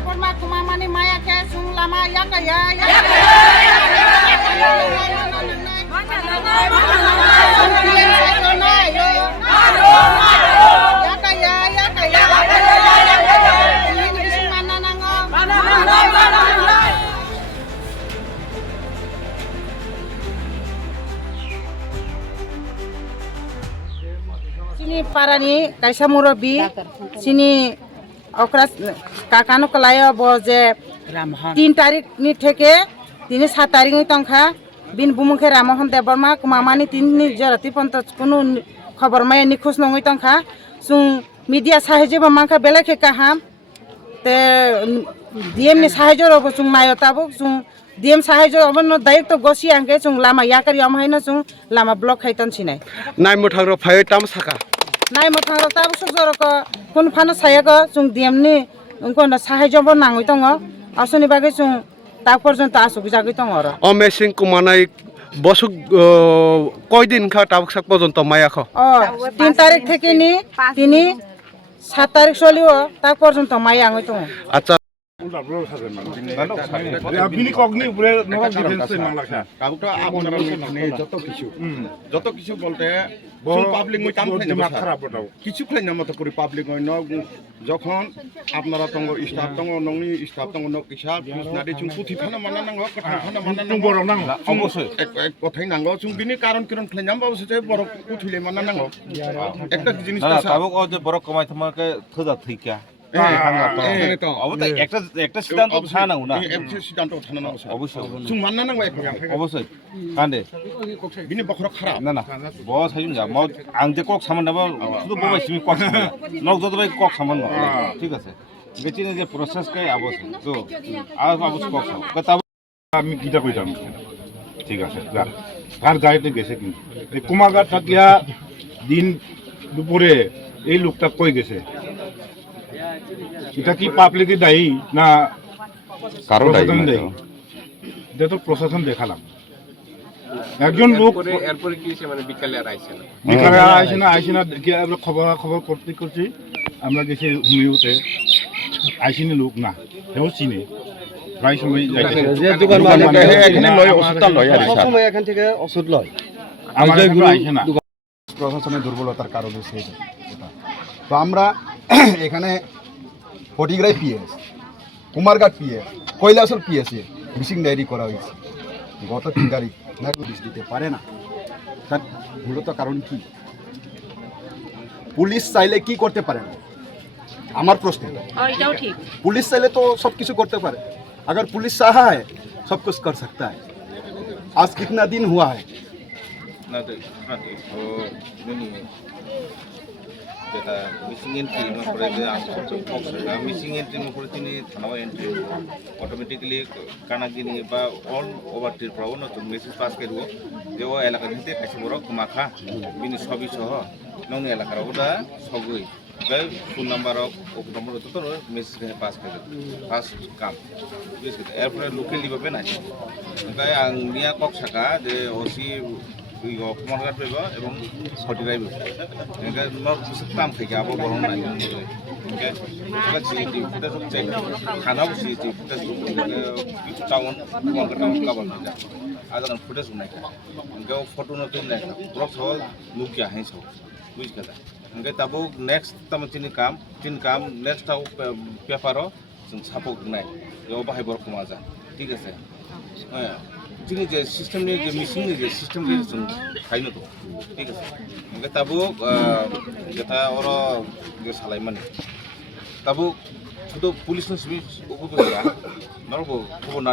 Deborma kumamani maya ke sung lama ya kaya ya sini parani kaisa murabi sini okras kakano kalaya boje 3 tarik ni থেকে তিনি 7 তারিখ ni tongkha bin bumukhe Ramohon Deborma kumamani tinni jarati pont kono খবর মাই নিখোঁজ নঙই tongkha sung media সাহায্য বা মাংখা বেলেকে কাহাম তে DM ni সাহায্য রব sung mayo tabuk sung DM সাহায্য অবন্ন দায়িত্ব গসি আঙ্কে sung lama yakari amhaina sung lama block khaitan sinai নাই মুঠাগ্র ফাই তাম সাকা নাই মথাং তাবো সজরক কোন ফানো সায়াগো sung ডিএম ni কোন সাহায্য ব নাঙই দङ আসনি বাগে sung তা পর্যন্ত আসুক জাগই দङ আর ও মেসিং কুমানাই বসুক কয়দিন খা তাবুক সাক পর্যন্ত মায়া খ 3 তারিখ থেকে নি তিনি 7 তারিখ চলিও তা পর্যন্ত মায়া আঙই দङ আচ্ছা বিনি কগনি উপরে নরক ডিফেন্স মামলা কাবুটা আপনারা মানে যত কিছু বলতে পাবলিক মই কাম খাই কিছু খাই না মত করে পাবলিক হয় ন যখন আপনারা তঙ্গ স্টাফ তঙ্গ নংনি স্টাফ তঙ্গ ন কিসা নাদি চুং পুথি থানা মানা নাঙ্গ কথা থানা মানা নাঙ্গ বড় নাঙ্গ অবশ্যই এক কথাই নাঙ্গ চুং বিনি কারণ কিরণ খাই নাম বাবু সেটা বড় পুথিলে মানা নাঙ্গ একটা জিনিস না তাবক যে বড় কমাই তোমাকে থদা থইকা একটা সিদ্ধান্ত থানা না সিদ্ধান্ত থানা না অবশ্যই চুং মানা নাঙ্গ অবশ্যই কান্দে বিনি বখর খারাপ না না বস হাইম যা মত আং যে কক সামান নাবা শুধু ববাই সিমি কক সামান নক যত বাই কক সামান ঠিক আছে বেচিনে যে প্রসেস কাই আবস তো আবস কক কথা আমি কিটা কইতাম ঠিক আছে যা আর গাড়িতে গেছে কিন্তু এই কুমারঘাট থাকিয়া দিন দুপুরে এই লোকটা কই গেছে এটা কি পাবলিকই দায়ী না কারো দায়ী এটা তো প্রশাসন দেখালাম একজন লোক এরপরে কি মানে বিকালে আর আইছে না আইছে না খবর করছি আমরা গেছি হুমিওতে আইসিনি লোক না সেও চিনে প্রায় সময় এখান থেকে ওষুধ লয় আইসে না প্রশাসনের দুর্বলতার কারণে সেটা তো আমরা এখানে ফটিগ্রাই পিএস কুমারঘাট পিএস কৈলাসর পিএসে মিসিং ডায়েরি করা হয়েছে গত 3 তারিখ না পুলিশ দিতে পারে না তার মূলত কারণ কি পুলিশ চাইলে কি করতে পারে না আমার প্রশ্ন এটাও ঠিক पुलिस चाहे तो सब कुछ करते पारे अगर पुलिस चाहा है सब कुछ कर सकता है आज कितना दिन हुआ है না তো ও নি যেটা মিসিং এন্ট্রি করে যে আসলে মিসিং এন্ট্রি করে তিনি থানাও এন্ট্রি অটোমেটিক্যালি কানাগিনি বা অল ওভার টির প্রবণ নতুন মেসেজ পাস করব যে ও এলাকা নিতে কাছে বড় মাখা বিনি সবই সহ নং এলাকার ওটা সবই গাই ফোন নাম্বার ও নম্বর তো মেসেজ পাস করে ফার্স্ট কাম এরপরে লোকাল লিভাবে না গাই আং নিয়া কক শাখা যে ওসি কুমারঘাট পাইব এবং ফটিগ্রাইব এনেকৈ কাম থাকে আবার বড় নাই খানাও সিটি ফুটেজ কিছু টাউন কুমারঘাট কাবার না আজ ফুটেজ নাই এনেকৈ ফটো নতুন নাই ব্লক সহ লুকিয়া হাই সব বুঝ কথা এনেকৈ তাবো নেক্সট তাম তিন কাম নেক্সট তাও পেপারও जों সাপোর্ট নাই এও বাহাইবৰ কমা যা ঠিক আছে जोंनि जे सिस्टेमनि जे मिसिंनि जे सिस्टेमनि जों खायनो दं ठीक আছে ओमफ्राय ताबो जेता अर जे सालायमानि ताबो শুধু পুলিশ নসবি উপকূল নরবো খবর না